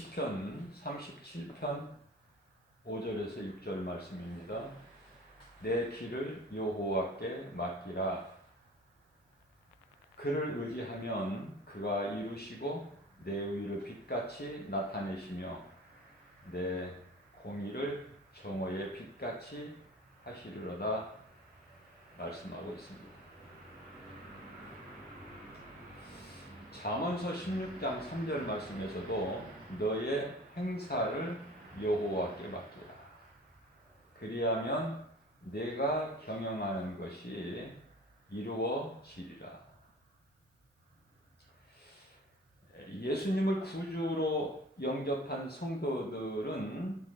시편 37편 5절에서 6절 말씀입니다. 내 길을 여호와께 맡기라. 그를 의지하면 그가 이루시고 내 의를 빛같이 나타내시며 내 공의를 정오의 빛같이 하시리로다 말씀하고 있습니다. 잠언서 16장 3절 말씀에서도 너의 행사를 여호와께 맡기라. 그리하면 내가 경영하는 것이 이루어지리라. 예수님을 구주로 영접한 성도들은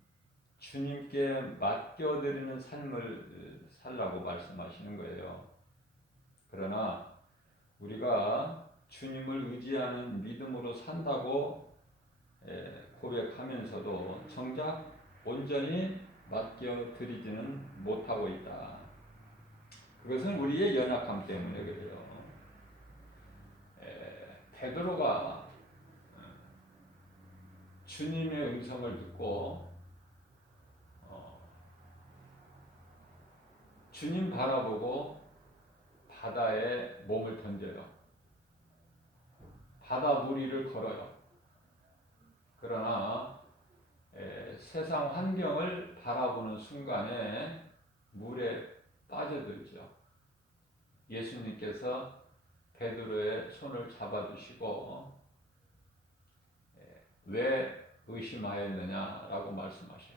주님께 맡겨드리는 삶을 살라고 말씀하시는 거예요. 그러나 우리가 주님을 의지하는 믿음으로 산다고 고백하면서도 정작 온전히 맡겨드리지는 못하고 있다. 그것은 우리의 연약함 때문에 그래요. 베드로가 주님의 음성을 듣고 주님 바라보고 바다에 몸을 던져요. 바다 물 위를 걸어요. 그러나 세상 환경을 바라보는 순간에 물에 빠져들죠. 예수님께서 베드로의 손을 잡아주시고 왜 의심하였느냐라고 말씀하셔요.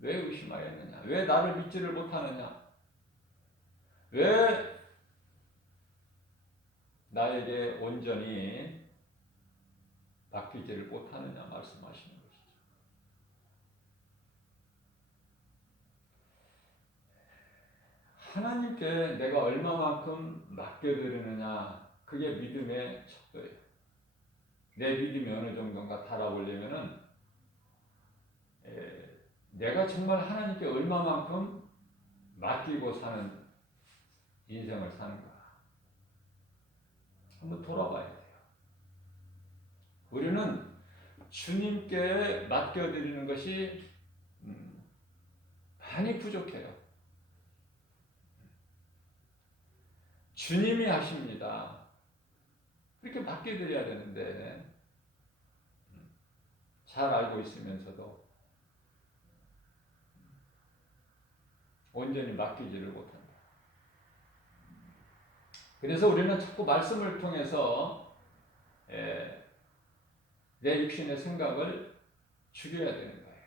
왜 의심하였느냐? 왜 나를 믿지를 못하느냐? 왜 나에게 온전히 맡기지를 못하느냐 말씀하시는 것이죠. 하나님께 내가 얼마만큼 맡겨드리느냐, 그게 믿음의 척도예요. 내 믿음이 어느 정도인가 달아오려면은 내가 정말 하나님께 얼마만큼 맡기고 사는 인생을 사는가 한번 돌아봐야 돼요. 우리는 주님께 맡겨드리는 것이 많이 부족해요. 주님이 하십니다. 그렇게 맡겨드려야 되는데 잘 알고 있으면서도 온전히 맡기지를 못한다. 그래서 우리는 자꾸 말씀을 통해서 내 육신의 생각을 죽여야 되는 거예요.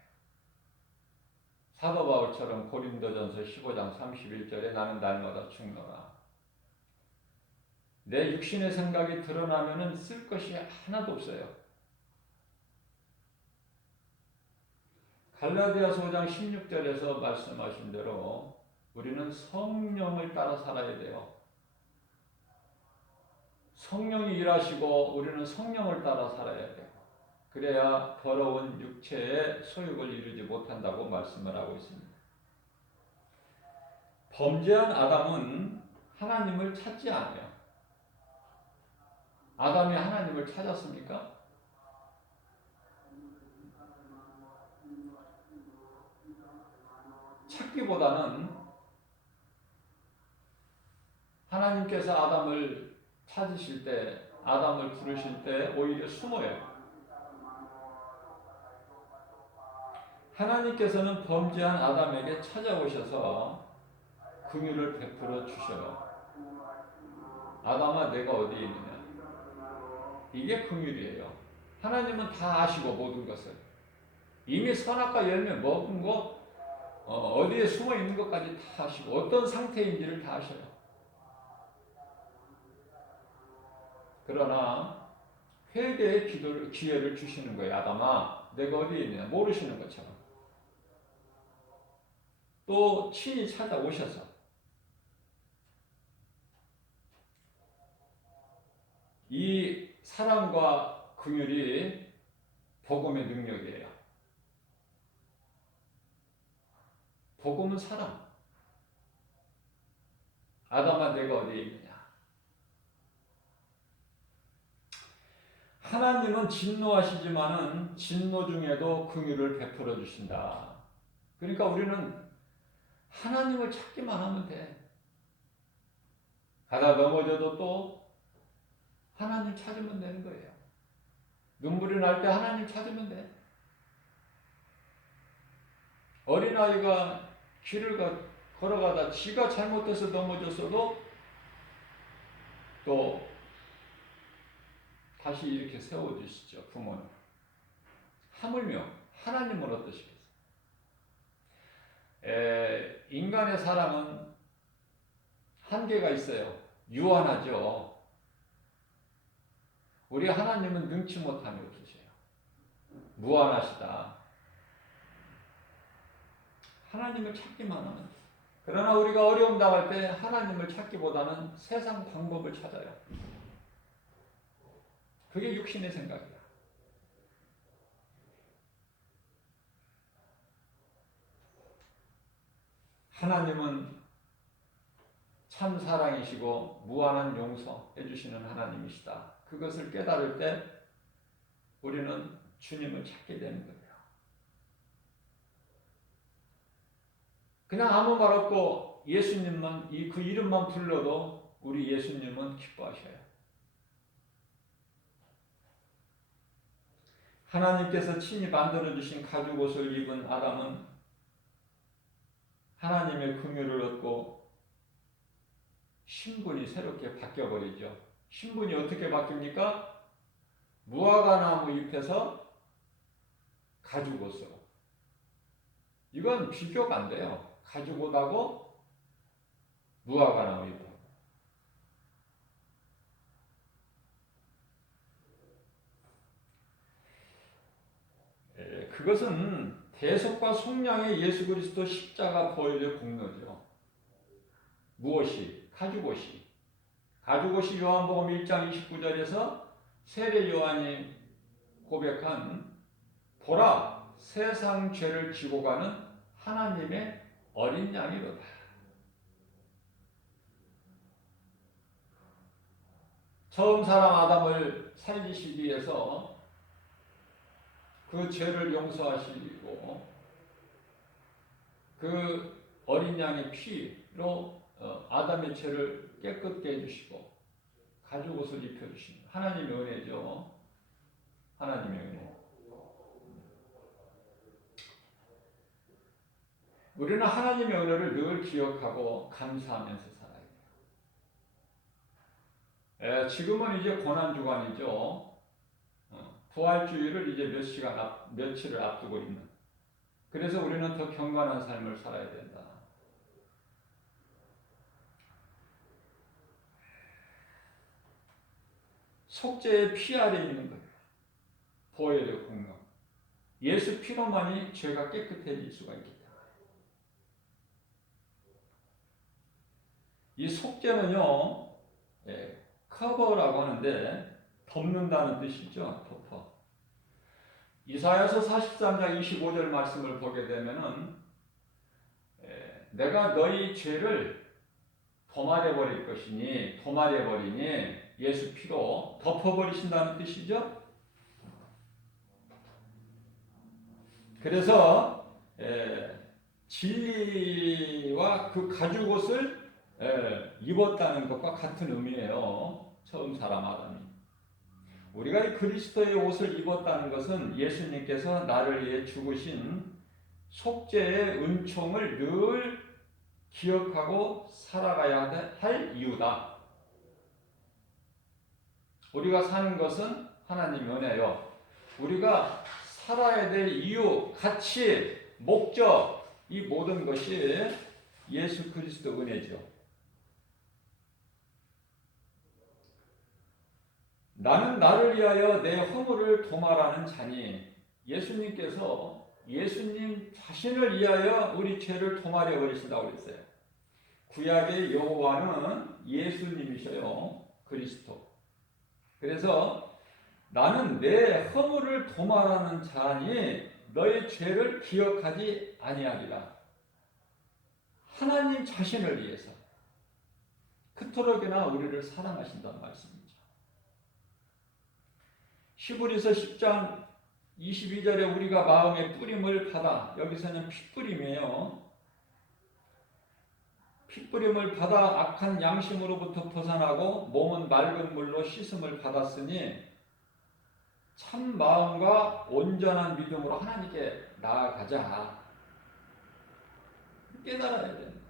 사도 바울처럼 고린도전서 15장 31절에 나는 날마다 죽노라. 내 육신의 생각이 드러나면은 쓸 것이 하나도 없어요. 갈라디아서 5장 16절에서 말씀하신 대로 우리는 성령을 따라 살아야 돼요. 성령이 일하시고 우리는 성령을 따라 살아야 돼요. 그래야 더러운 육체의 소욕을 이루지 못한다고 말씀을 하고 있습니다. 범죄한 아담은 하나님을 찾지 않아요. 아담이 하나님을 찾았습니까? 찾기보다는 하나님께서 아담을 찾으실 때, 아담을 부르실 때 오히려 숨어요. 하나님께서는 범죄한 아담에게 찾아오셔서 긍휼을 베풀어 주셔요. 아담아, 내가 어디에 있느냐? 이게 긍휼이에요. 하나님은 다 아시고 모든 것을 이미 선악과 열매 먹은 것 어디에 숨어 있는 것까지 다 아시고 어떤 상태인지를 다 아셔요. 그러나 회개의 기회를 주시는 거예요. 아담아, 내가 어디에 있느냐? 모르시는 것처럼. 또 친히 찾아오셔서 이 사랑과 긍휼이 복음의 능력이에요. 복음은 사랑. 아담아, 내가 어디에 있느냐? 하나님은 진노하시지만은 진노 중에도 긍휼을 베풀어 주신다. 그러니까 우리는 하나님을 찾기만 하면 돼. 가다 넘어져도 또 하나님 찾으면 되는 거예요. 눈물이 날 때 하나님 찾으면 돼. 어린아이가 길을 걸어가다 지가 잘못해서 넘어졌어도 또 다시 이렇게 세워주시죠. 부모는. 하물며 하나님은 어떠시겠어요? 인간의 사랑은 한계가 있어요. 유한하죠. 우리 하나님은 능치 못함이 없으세요. 무한하시다. 하나님을 찾기만 하면 돼요. 그러나 우리가 어려움 당할 때 하나님을 찾기보다는 세상 방법을 찾아요. 그게 육신의 생각이야. 하나님은 참 사랑이시고 무한한 용서해 주시는 하나님이시다. 그것을 깨달을 때 우리는 주님을 찾게 되는 거예요. 그냥 아무 말 없고 예수님만 그 이름만 불러도 우리 예수님은 기뻐하셔요. 하나님께서 친히 만들어 주신 가죽 옷을 입은 아담은 하나님의 긍휼을 얻고 신분이 새롭게 바뀌어 버리죠. 신분이 어떻게 바뀝니까? 무화과나무 잎에서 가죽 옷으로. 이건 비교가 안 돼요. 가죽 옷하고 무화과나무 잎. 그것은 대속과 속량의 예수 그리스도 십자가 보혈의 공로죠. 무엇이? 가죽옷이. 가죽옷이 요한복음 1장 29절에서 세례 요한이 고백한 보라 세상 죄를 지고 가는 하나님의 어린 양이로다. 처음 사람 아담을 살리시기 위해서 그 죄를 용서하시고 그 어린 양의 피로 아담의 죄를 깨끗게 해주시고 가죽옷을 입혀주신 하나님의 은혜죠. 하나님의 은혜. 우리는 하나님의 은혜를 늘 기억하고 감사하면서 살아야 돼요. 지금은 이제 고난주간이죠. 부활주의를 이제 며칠을 앞두고 있는. 그래서 우리는 더 경건한 삶을 살아야 된다. 속죄의 피 아래 있는 거예요. 보혈의 공로. 예수 피로만이 죄가 깨끗해질 수가 있기 때문에. 이 속죄는요, 커버라고 하는데 덮는다는 뜻이죠. 덮어. 이사야서 43장 25절 말씀을 보게 되면은 내가 너희 죄를 도말해버릴 것이니 도말해버리니 예수 피로 덮어버리신다는 뜻이죠. 그래서 진리와 그 가죽옷을 입었다는 것과 같은 의미예요. 처음 사람 아담이. 우리가 이 그리스도의 옷을 입었다는 것은 예수님께서 나를 위해 죽으신 속죄의 은총을 늘 기억하고 살아가야 할 이유다. 우리가 사는 것은 하나님의 은혜요. 우리가 살아야 될 이유, 가치, 목적, 이 모든 것이 예수 그리스도 은혜죠. 나는 나를 위하여 내 허물을 도말하는 자니 예수님께서 예수님 자신을 위하여 우리 죄를 도말해 버리신다고 그랬어요. 구약의 여호와는 예수님이셔요. 그리스도. 그래서 나는 내 허물을 도말하는 자니 너의 죄를 기억하지 아니하리라. 하나님 자신을 위해서 그토록이나 우리를 사랑하신다는 말씀이죠. 히브리서 10장 22절에 우리가 마음의 뿌림을 받아, 여기서는 핏뿌림이에요. 핏뿌림을 받아 악한 양심으로부터 벗어나고 몸은 맑은 물로 씻음을 받았으니 참 마음과 온전한 믿음으로 하나님께 나아가자. 깨달아야 됩니다.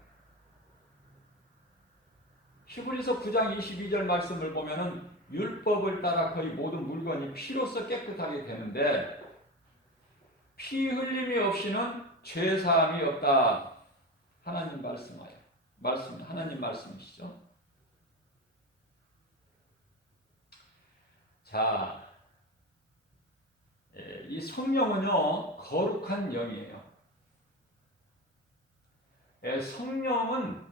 히브리서 9장 22절 말씀을 보면은 율법을 따라 거의 모든 물건이 피로써 깨끗하게 되는데 피 흘림이 없이는 죄 사함이 없다. 하나님 하나님 말씀이시죠. 자, 이 성령은요 거룩한 영이에요. 성령은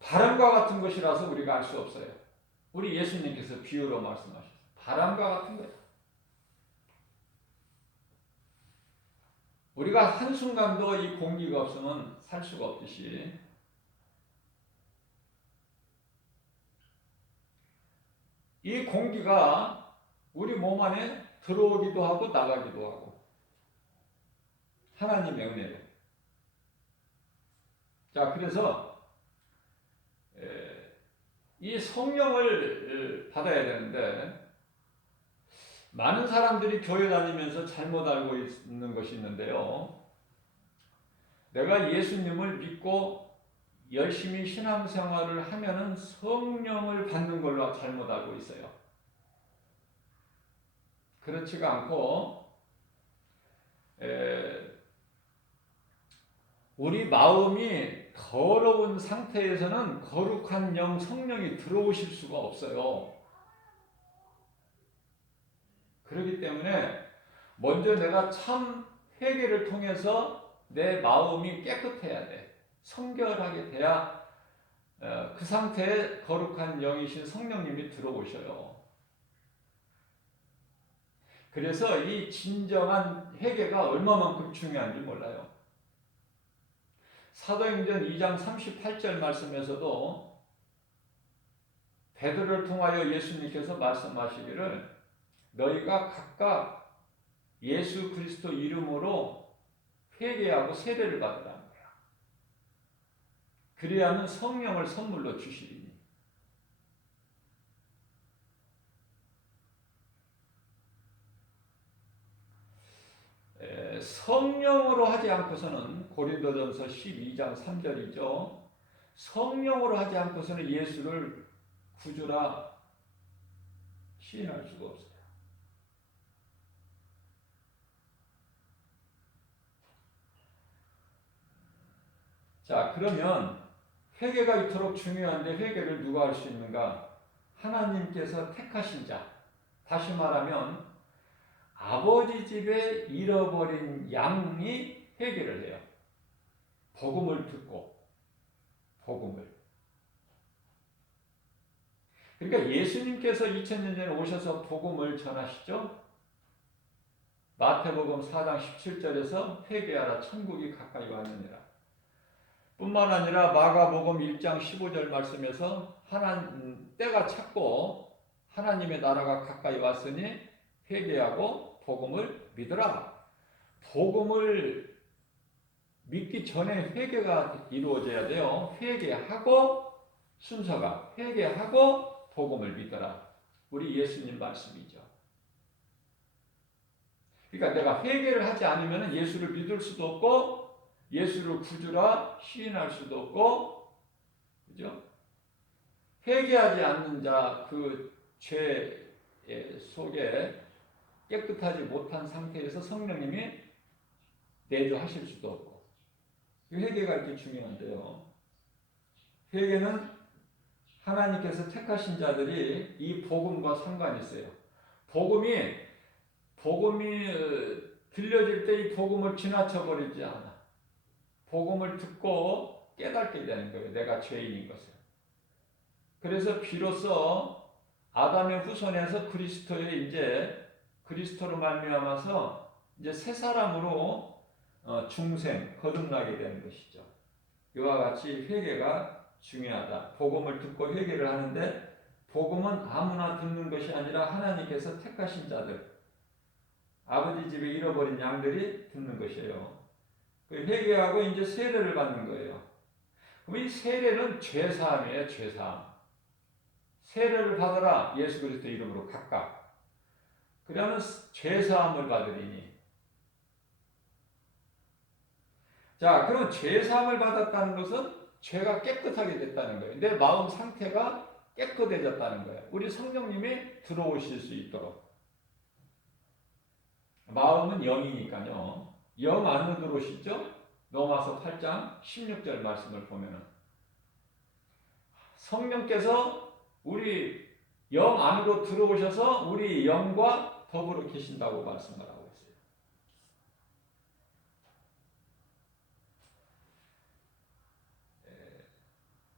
바람과 같은 것이라서 우리가 알 수 없어요. 우리 예수님께서 비유로 말씀하셨어요. 바람과 같은 거예요. 우리가 한순간도 이 공기가 없으면 살 수가 없듯이 이 공기가 우리 몸 안에 들어오기도 하고 나가기도 하고 하나님의 은혜로. 자, 그래서 이 성령을 받아야 되는데 많은 사람들이 교회 다니면서 잘못 알고 있는 것이 있는데요. 내가 예수님을 믿고 열심히 신앙생활을 하면은 성령을 받는 걸로 잘못 알고 있어요. 그렇지가 않고 우리 마음이 더러운 상태에서는 거룩한 영 성령이 들어오실 수가 없어요. 그렇기 때문에 먼저 내가 참 회개를 통해서 내 마음이 깨끗해야 돼. 성결하게 돼야 그 상태에 거룩한 영이신 성령님이 들어오셔요. 그래서 이 진정한 회개가 얼마만큼 중요한지 몰라요. 사도행전 2장 38절 말씀에서도 베드로를 통하여 예수님께서 말씀하시기를 너희가 각각 예수 그리스도 이름으로 회개하고 세례를 받으라는 거야. 그리하면 성령을 선물로 주시리니. 성령으로 하지 않고서는 고린도전서 12장 3절이죠. 성령으로 하지 않고서는 예수를 구주라 시인할 수가 없어요. 자, 그러면 회개가 이토록 중요한데 회개를 누가 할 수 있는가? 하나님께서 택하신 자. 다시 말하면 아버지 집에 잃어버린 양이 회개를 해요. 복음을 듣고 복음을. 그러니까 예수님께서 2000년 전에 오셔서 복음을 전하시죠. 마태복음 4장 17절에서 회개하라 천국이 가까이 왔느니라. 뿐만 아니라 마가복음 1장 15절 말씀에서 때가 찼고 하나님의 나라가 가까이 왔으니 회개하고 복음을 믿으라. 복음을 믿기 전에 회개가 이루어져야 돼요. 회개하고 순서가 회개하고 복음을 믿어라. 우리 예수님 말씀이죠. 그러니까 내가 회개를 하지 않으면 예수를 믿을 수도 없고 예수를 구주라 시인할 수도 없고, 그죠? 회개하지 않는 자 그 죄 속에 깨끗하지 못한 상태에서 성령님이 내주하실 수도 없고, 회개가 이렇게 중요한데요. 회개는 하나님께서 택하신 자들이 이 복음과 상관이 있어요. 복음이 들려질 때 이 복음을 지나쳐 버리지 않아. 복음을 듣고 깨닫게 되는 거예요. 내가 죄인인 것을. 그래서 비로소 아담의 후손에서 그리스도로 말미암아서 이제 새 사람으로 중생 거듭나게 되는 것이죠. 이와 같이 회개가 중요하다. 복음을 듣고 회개를 하는데 복음은 아무나 듣는 것이 아니라 하나님께서 택하신 자들, 아버지 집에 잃어버린 양들이 듣는 것이에요. 회개하고 이제 세례를 받는 거예요. 그럼 이 세례는 죄사함이에요. 죄사함. 세례를 받아라. 예수 그리스도 이름으로 각각. 그러면 죄사함을 받으리니. 자, 그럼 죄사함을 받았다는 것은 죄가 깨끗하게 됐다는 거예요. 내 마음 상태가 깨끗해졌다는 거예요. 우리 성령님이 들어오실 수 있도록. 마음은 영이니까요. 영 안으로 들어오시죠? 로마서 8장 16절 말씀을 보면은 성령께서 우리 영 안으로 들어오셔서 우리 영과 더불어 계신다고 말씀을 하고 있어요.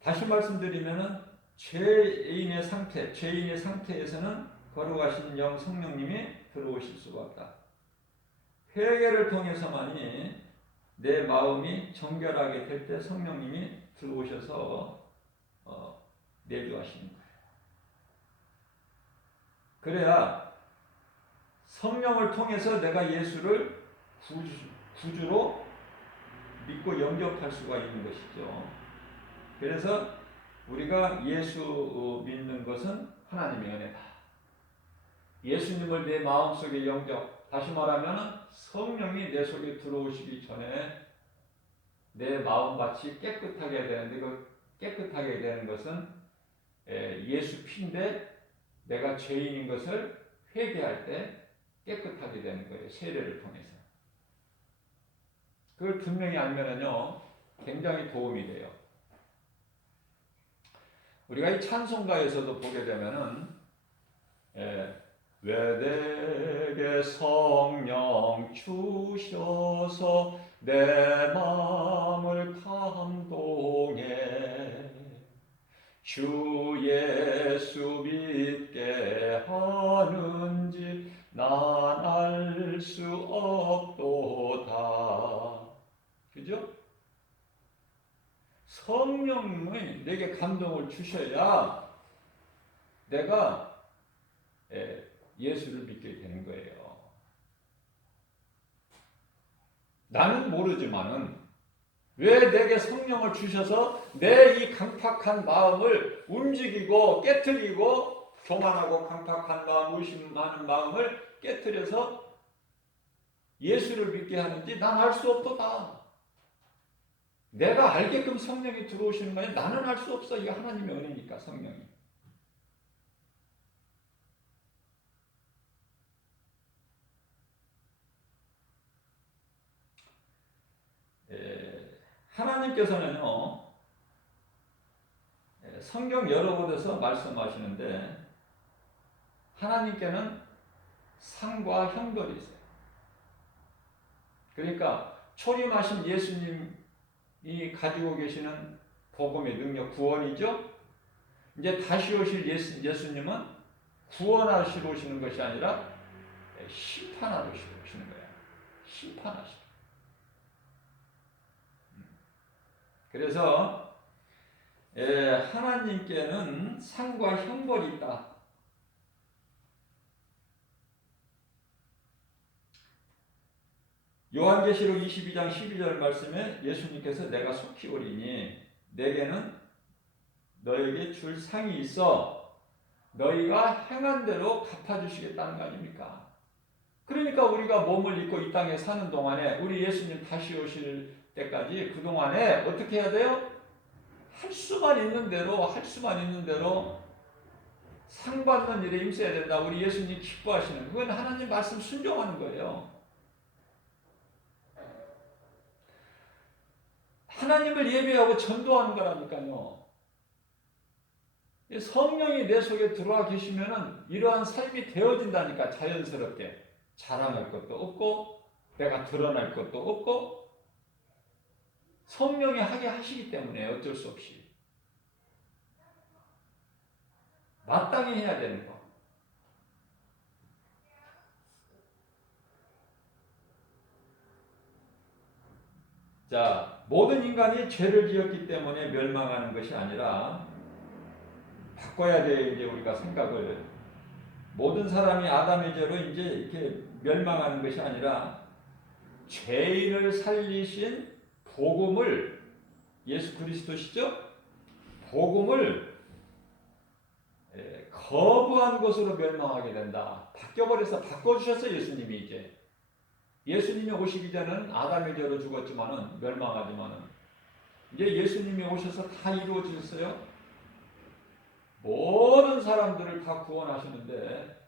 다시 말씀드리면은 죄인의 상태에서는 거룩하신 영 성령님이 들어오실 수가 없다. 회개를 통해서만이 내 마음이 정결하게 될 때 성령님이 들어오셔서 내주하시는 거예요. 그래야 성령을 통해서 내가 예수를 구주로 믿고 영접할 수가 있는 것이죠. 그래서 우리가 예수 믿는 것은 하나님의 은혜다. 예수님을 내 마음속에 영접, 다시 말하면 성령이 내 속에 들어오시기 전에 내 마음밭이 깨끗하게 되는데 그 깨끗하게 되는 것은 예수 피인데 내가 죄인인 것을 회개할 때 깨끗하게 되는 거예요. 세례를 통해서. 그걸 분명히 알면은요 굉장히 도움이 돼요. 우리가 이 찬송가에서도 보게 되면은 왜 내게 성령 주셔서 내 마음을 감동해 주 예수 믿게 하는지 난 알 수 없도다. 그죠? 성령님이 내게 감동을 주셔야 내가 예수를 믿게 되는 거예요. 나는 모르지만은 왜 내게 성령을 주셔서 내 이 강팍한 마음을 움직이고 깨트리고 교만하고 강팍한 마음, 의심하는 마음을 깨트려서 예수를 믿게 하는지 난 알 수 없도다. 내가 알게끔 성령이 들어오시는 거예요. 나는 알 수 없어. 이게 하나님의 은혜니까 성령이. 하나님께서는요 성경 여러 곳에서 말씀하시는데 하나님께는 상과 형벌이 있어요. 그러니까 초림하신 예수님이 가지고 계시는 복음의 능력, 구원이죠. 이제 다시 오실 예수님은 구원하시러 오시는 것이 아니라 심판하러 오시는 거예요. 심판하시러. 그래서 하나님께는 상과 형벌이 있다. 요한계시록 22장 12절 말씀에 예수님께서 내가 속히 오리니 내게는 너에게 줄 상이 있어 너희가 행한 대로 갚아주시겠다는 거 아닙니까? 그러니까 우리가 몸을 입고 이 땅에 사는 동안에 우리 예수님 다시 오실 때까지 그동안에 어떻게 해야 돼요? 할 수만 있는 대로 상 받는 일에 임해야 된다. 우리 예수님 기뻐하시는 그건 하나님 말씀 순종하는 거예요. 하나님을 예배하고 전도하는 거라니까요. 성령이 내 속에 들어와 계시면은 이러한 삶이 되어진다니까. 자연스럽게 자랑할 것도 없고 내가 드러날 것도 없고 성령이 하게 하시기 때문에 어쩔 수 없이 마땅히 해야 되는 거. 자, 모든 인간이 죄를 지었기 때문에 멸망하는 것이 아니라 바꿔야 돼. 이제 우리가 생각을 모든 사람이 아담의 죄로 이제 이렇게 멸망하는 것이 아니라 죄인을 살리신 복음을 예수 그리스도시죠? 복음을 거부한 것으로 멸망하게 된다. 바뀌어버려서 바꿔주셨어요. 예수님이 이제. 예수님이 오시기 전에는 아담의 죄로 죽었지만은 멸망하지만은 이제 예수님이 오셔서 다 이루어지셨어요. 모든 사람들을 다 구원하셨는데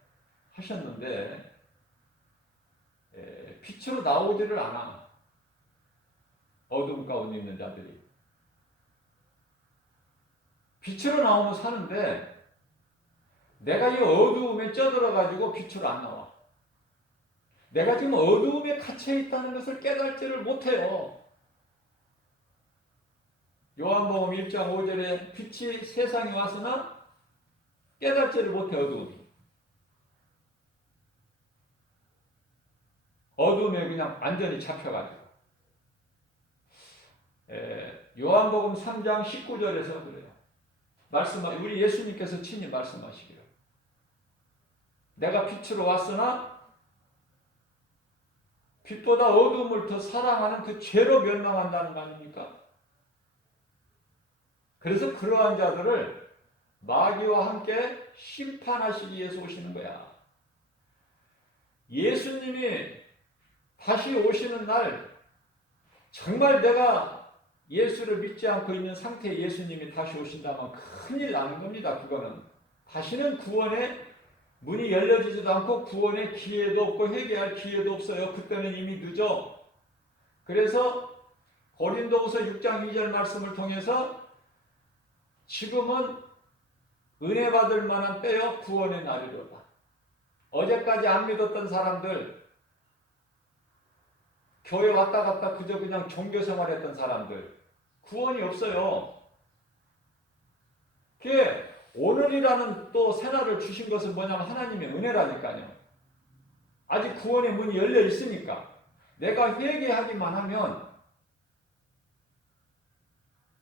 빛으로 나오지를 않아. 어둠 가운데 있는 자들이. 빛으로 나오면 사는데 내가 이 어두움에 쪄들어가지고 빛으로 안 나와. 내가 지금 어두움에 갇혀 있다는 것을 깨닫지를 못해요. 요한복음 1장 5절에 빛이 세상에 왔으나 깨닫지를 못해. 어둠에 그냥 완전히 잡혀가지고. 요한복음 3장 19절에서 그래요. 우리 예수님께서 친히 말씀하시기를 내가 빛으로 왔으나 빛보다 어둠을 더 사랑하는 그 죄로 멸망한다는 거 아닙니까? 그래서 그러한 자들을 마귀와 함께 심판하시기 위해서 오시는 거야. 예수님이 다시 오시는 날 정말 내가 예수를 믿지 않고 있는 상태에 예수님이 다시 오신다면 큰일 나는 겁니다. 그거는 다시는 구원의 문이 열려지지도 않고 구원의 기회도 없고 회개할 기회도 없어요. 그때는 이미 늦어. 그래서 고린도후서 6장 2절 말씀을 통해서 지금은 은혜 받을 만한 때요 구원의 날이로다. 어제까지 안 믿었던 사람들, 교회 왔다 갔다 그저 그냥 종교 생활했던 사람들 구원이 없어요. 그게 오늘이라는 또 새날을 주신 것은 뭐냐면 하나님의 은혜라니까요. 아직 구원의 문이 열려 있으니까 내가 회개하기만 하면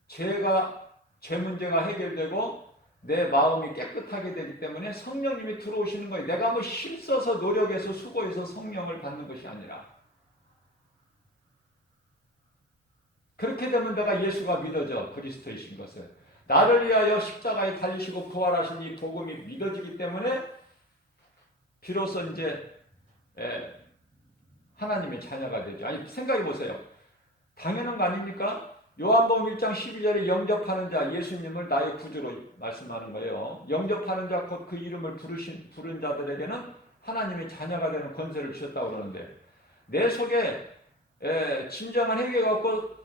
죄 문제가 해결되고 내 마음이 깨끗하게 되기 때문에 성령님이 들어오시는 거예요. 내가 뭐 힘써서 노력해서 수고해서 성령을 받는 것이 아니라 그렇게 되면 내가 예수가 믿어져. 그리스도이신 것을 나를 위하여 십자가에 달리시고 부활하신 이 복음이 믿어지기 때문에 비로소 이제 하나님의 자녀가 되죠. 아니 생각해 보세요. 당연한 거 아닙니까? 요한복음 1장 12절에 영접하는 자, 예수님을 나의 구주로 말씀하는 거예요. 영접하는 자 곧 그 이름을 부른 자들에게는 하나님의 자녀가 되는 권세를 주셨다고 그러는데 내 속에 진정한 회개가 없고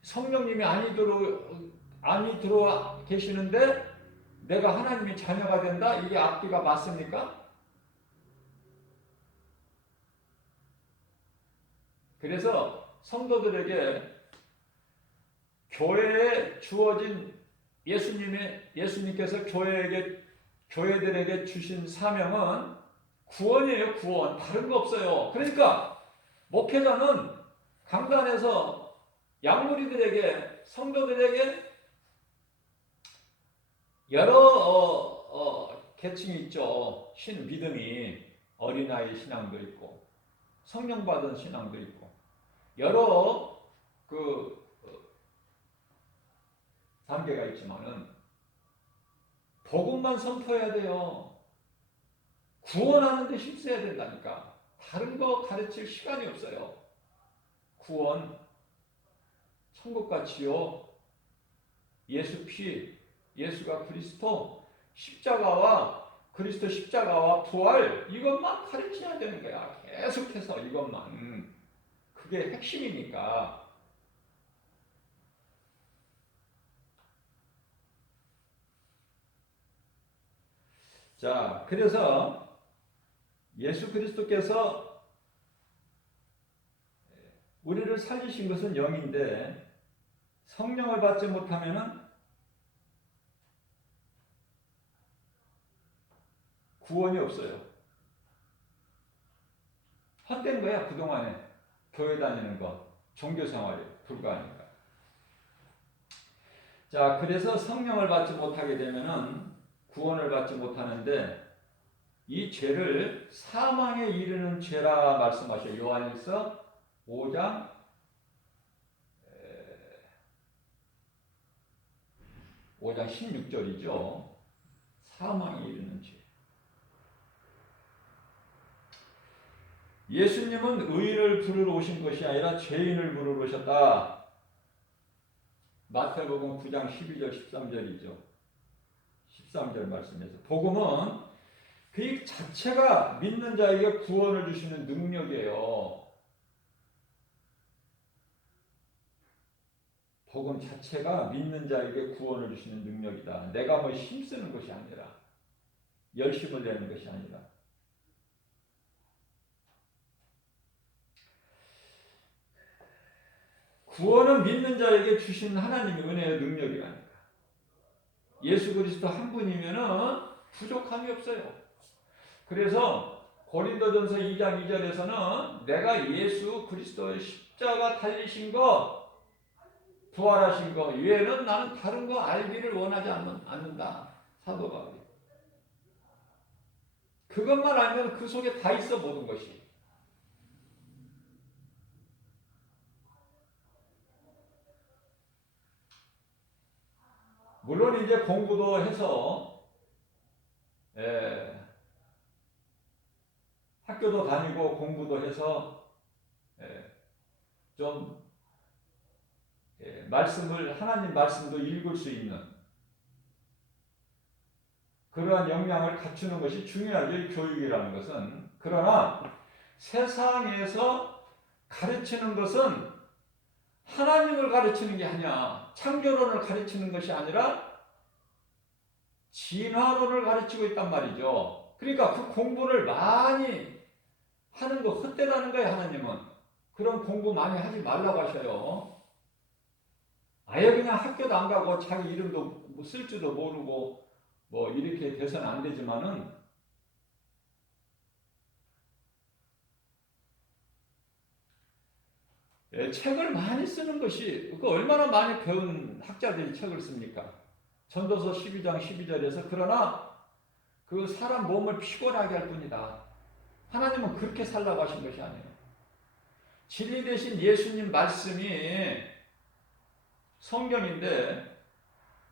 성령님이 안이 들어와 계시는데 내가 하나님의 자녀가 된다? 이게 앞뒤가 맞습니까? 그래서 성도들에게 교회에 주어진 예수님께서 교회들에게 주신 사명은 구원이에요. 구원. 다른 거 없어요. 그러니까 목회자는 강단에서 양무리들에게 성도들에게 여러 계층이 있죠. 믿음이 어린아이 신앙도 있고 성령 받은 신앙도 있고 여러 단계가 있지만은 복음만 선포해야 돼요. 구원하는 데 힘써야 된다니까. 다른 거 가르칠 시간이 없어요. 구원, 천국과 지옥, 예수 피, 예수가 그리스도, 그리스도 십자가와 부활 이것만 가르쳐야 되는 거야. 계속해서 이것만. 그게 핵심이니까. 자, 그래서 예수 그리스도께서 우리를 살리신 것은 영인데 성령을 받지 못하면은 구원이 없어요. 헛된 거야. 그동안에 교회 다니는 거 종교 생활이 불가하니까. 자, 그래서 성령을 받지 못하게 되면은 구원을 받지 못하는데 이 죄를 사망에 이르는 죄라 말씀하셔요. 요한일서 5장 16절이죠. 사망에 이르는 죄. 예수님은 의인을 부르러 오신 것이 아니라 죄인을 부르러 오셨다. 마태복음 9장 12절 13절이죠. 13절 말씀에서 복음은 그 자체가 믿는 자에게 구원을 주시는 능력이에요. 복음 자체가 믿는 자에게 구원을 주시는 능력이다. 내가 뭐 힘쓰는 것이 아니라, 열심을 내는 것이 아니라. 구원은 믿는 자에게 주신 하나님의 은혜의 능력이라니까. 예수 그리스도 한 분이면은 부족함이 없어요. 그래서 고린도전서 2장 2절에서는 내가 예수 그리스도의 십자가 달리신 것, 부활하신 것 외에는 나는 다른 거 알기를 원하지 않는다. 사도 바울이. 그것만 알면 그 속에 다 있어 모든 것이. 물론 이제 공부도 해서 학교도 다니고 공부도 해서 좀 말씀을 하나님 말씀도 읽을 수 있는 그러한 역량을 갖추는 것이 중요하죠. 이 교육이라는 것은. 그러나 세상에서 가르치는 것은 하나님을 가르치는 게 아니야. 창조론을 가르치는 것이 아니라 진화론을 가르치고 있단 말이죠. 그러니까 그 공부를 많이 하는 거 헛되다는 거예요. 하나님은. 그런 공부 많이 하지 말라고 하셔요. 아예 그냥 학교도 안 가고 자기 이름도 쓸 줄도 모르고 뭐 이렇게 돼서는 안 되지만은 책을 많이 쓰는 것이 그 얼마나 많이 배운 학자들이 책을 씁니까? 전도서 12장 12절에서 그러나 그 사람 몸을 피곤하게 할 뿐이다. 하나님은 그렇게 살라고 하신 것이 아니에요. 진리 대신 예수님 말씀이 성경인데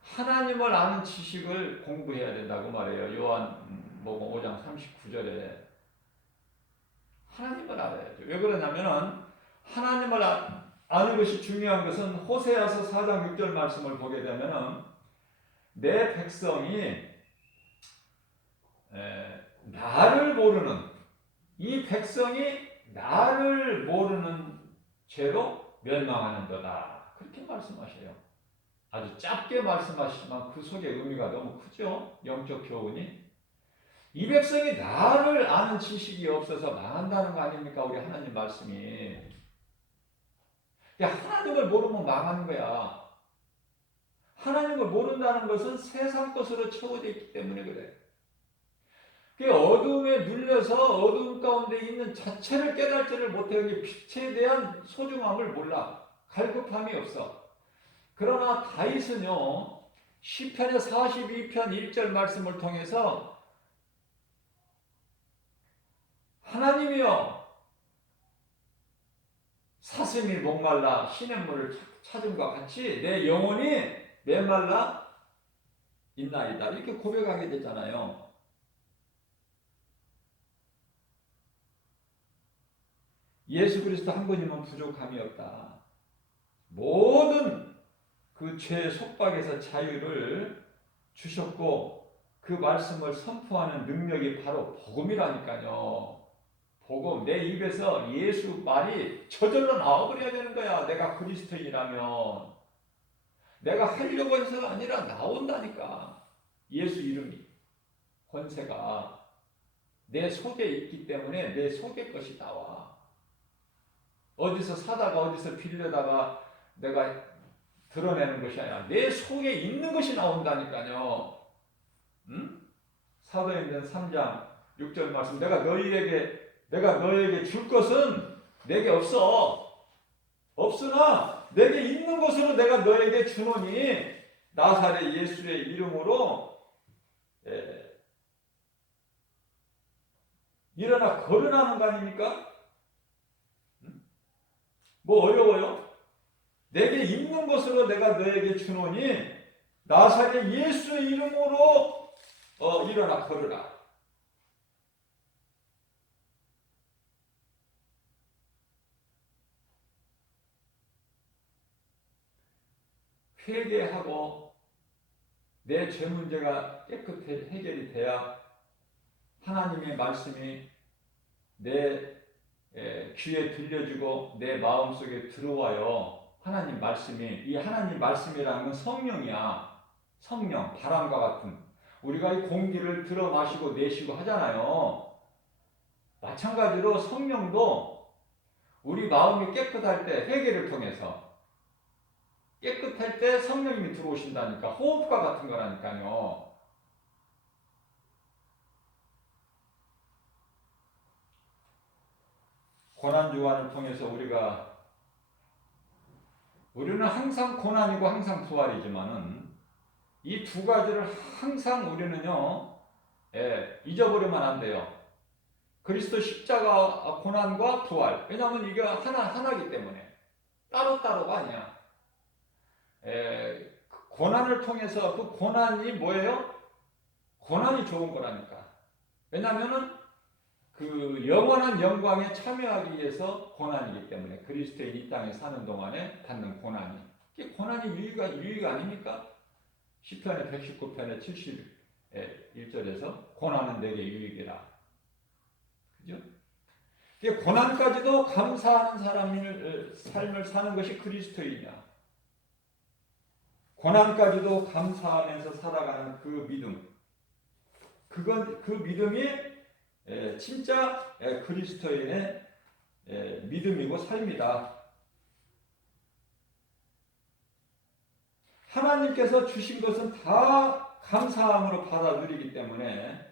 하나님을 아는 지식을 공부해야 된다고 말해요. 요한복음 5장 39절에 하나님을 알아야죠. 왜 그러냐면은 하나님을 아는 것이 중요한 것은 호세아서 4장 6절 말씀을 보게 되면은 내 백성이 나를 모르는 이 백성이 나를 모르는 죄로 멸망하는도다. 그렇게 말씀하셔요. 아주 짧게 말씀하시지만 그 속에 의미가 너무 크죠. 영적 교훈이. 이 백성이 나를 아는 지식이 없어서 망한다는 거 아닙니까? 우리 하나님 말씀이. 하나님을 모르면 망하는 거야. 하나님을 모른다는 것은 세상 것으로 채워져 있기 때문에 그래. 그 어둠에 눌려서 어둠 가운데 있는 자체를 깨달지를 못해요. 빛에 대한 소중함을 몰라. 갈급함이 없어. 그러나 다윗은요, 시편의 42편 1절 말씀을 통해서 하나님이여 사슴이 목말라 시냇물을 찾음과 같이 내 영혼이 메말라 있나이다. 이렇게 고백하게 되잖아요. 예수 그리스도 한 분이면 부족함이 없다. 모든 그 죄의 속박에서 자유를 주셨고 그 말씀을 선포하는 능력이 바로 복음이라니까요. 복음. 내 입에서 예수 말이 저절로 나와버려야 되는 거야. 내가 그리스도인이라면. 내가 하려고 해서가 아니라 나온다니까. 예수 이름이. 권세가 내 속에 있기 때문에 내 속의 것이 나와. 어디서 사다가 어디서 빌려다가 내가 드러내는 것이 아니라 내 속에 있는 것이 나온다니까요. 응? 사도행전 3장 6절 말씀. 내가 너에게 줄 것은 내게 없어. 없으나 내게 있는 것으로 내가 너에게 주노니 나사렛 예수의 이름으로 일어나 거론하는 거 아닙니까? 뭐 어려워요? 내게 있는 것으로 내가 너에게 주노니 나사렛 예수의 이름으로 일어나 걸으라. 회개하고 내 죄 문제가 깨끗이 해결이 돼야 하나님의 말씀이 내 귀에 들려지고 내 마음속에 들어와요. 하나님 말씀이, 이 하나님 말씀이라는 건 성령이야. 성령, 바람과 같은. 우리가 이 공기를 들어 마시고 내쉬고 하잖아요. 마찬가지로 성령도 우리 마음이 깨끗할 때, 회개를 통해서 깨끗할 때 성령님이 들어오신다니까. 호흡과 같은 거라니까요. 고난주간을 통해서 우리는 항상 고난이고 항상 부활이지만은 이 두 가지를 항상 우리는요, 잊어버리면 안 돼요. 그리스도 십자가 고난과 부활. 왜냐하면 이게 하나이기 때문에. 따로따로가 아니야. 고난을 통해서 그 고난이 뭐예요? 고난이 좋은 거라니까. 왜냐하면은 그 영원한 영광에 참여하기 위해서 고난이기 때문에 그리스도인 이 땅에 사는 동안에 받는 고난이. 이게 고난이 유의가 아닙니까? 시편의 119편의 71절에서 고난은 내게 유익이라. 그죠? 고난까지도 감사하는 삶을 사는 것이 그리스도인이야. 고난까지도 감사하면서 살아가는 그 믿음. 그 믿음이 진짜 그리스도인의 믿음이고 삶이다. 하나님께서 주신 것은 다 감사함으로 받아 누리기 때문에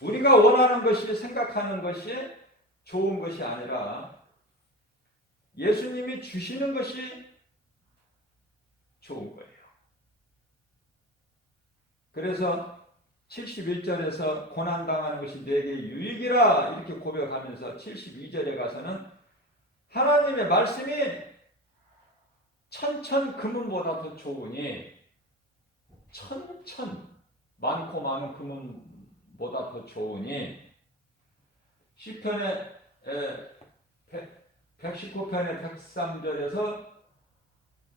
우리가 원하는 것이, 생각하는 것이 좋은 것이 아니라 예수님이 주시는 것이 좋은 거예요. 그래서 71절에서 고난당하는 것이 내게 유익이라 이렇게 고백하면서 72절에 가서는 하나님의 말씀이 천천 금은보다 더 좋으니, 천천 많고 많은 금은보다 더 좋으니, 시편의 119편의 103절에서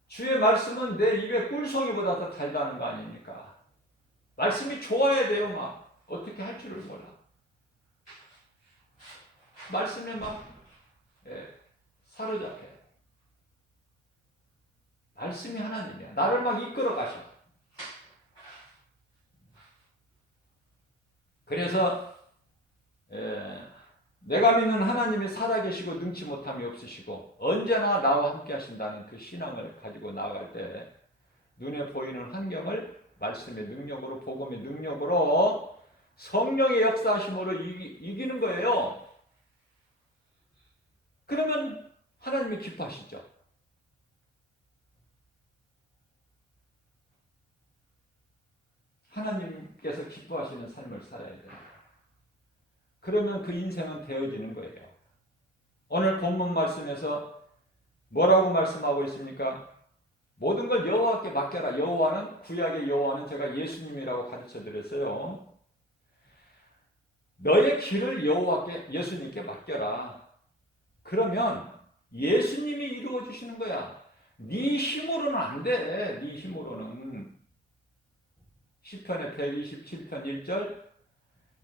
주의 말씀은 내 입의 꿀송이보다 더 달다는 거 아닙니까? 말씀이 좋아야 돼요. 막 어떻게 할 줄을 몰라. 말씀에 막 사로잡혀. 말씀이 하나님이야. 나를 막 이끌어 가셔. 그래서 내가 믿는 하나님이 살아계시고 능치 못함이 없으시고 언제나 나와 함께 하신다는 그 신앙을 가지고 나아갈 때 눈에 보이는 환경을 말씀의 능력으로, 복음의 능력으로, 성령의 역사하심으로 이기는 거예요. 그러면 하나님이 기뻐하시죠. 하나님께서 기뻐하시는 삶을 살아야 돼요. 그러면 그 인생은 되어지는 거예요. 오늘 본문 말씀에서 뭐라고 말씀하고 있습니까? 모든 걸 여호와께 맡겨라. 여호와는, 구약의 여호와는 제가 예수님이라고 가르쳐 드렸어요. 너의 길을 여호와께, 예수님께 맡겨라. 그러면 예수님이 이루어 주시는 거야. 네 힘으로는 안 돼. 네 힘으로는. 시편의 127편 1절,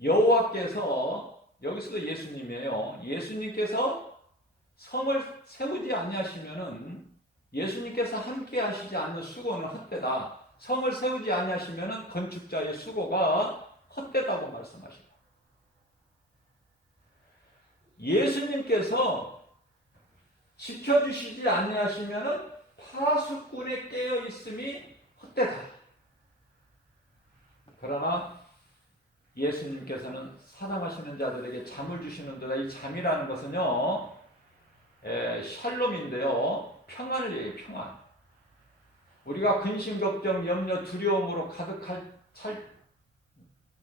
여호와께서, 여기서도 예수님이에요. 예수님께서 성을 세우지 아니하시면은, 예수님께서 함께 하시지 않는 수고는 헛되다. 성을 세우지 아니하시면은 건축자의 수고가 헛되다고 말씀하시다. 예수님께서 지켜주시지 아니하시면은 파수꾼에 깨어 있음이 헛되다. 그러나 예수님께서는 사랑하시는 자들에게 잠을 주시는 데다. 이 잠이라는 것은요, 샬롬인데요, 평안을 얘기해요. 평안. 우리가 근심, 걱정, 염려, 두려움으로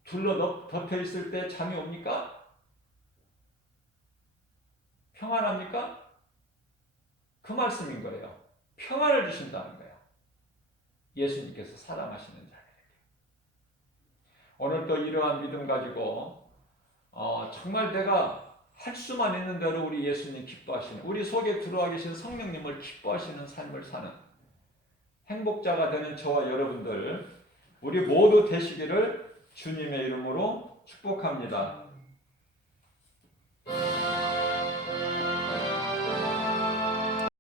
둘러 덮여 있을 때 잠이 옵니까? 평안합니까? 그 말씀인 거예요. 평안을 주신다는 거예요. 예수님께서 사랑하시는 자들에게. 오늘 또 이러한 믿음 가지고 정말 내가 할 수만 있는 대로 우리 예수님 기뻐하시는, 우리 속에 들어와 계신 성령님을 기뻐하시는 삶을 사는 행복자가 되는 저와 여러분들 우리 모두 되시기를 주님의 이름으로 축복합니다.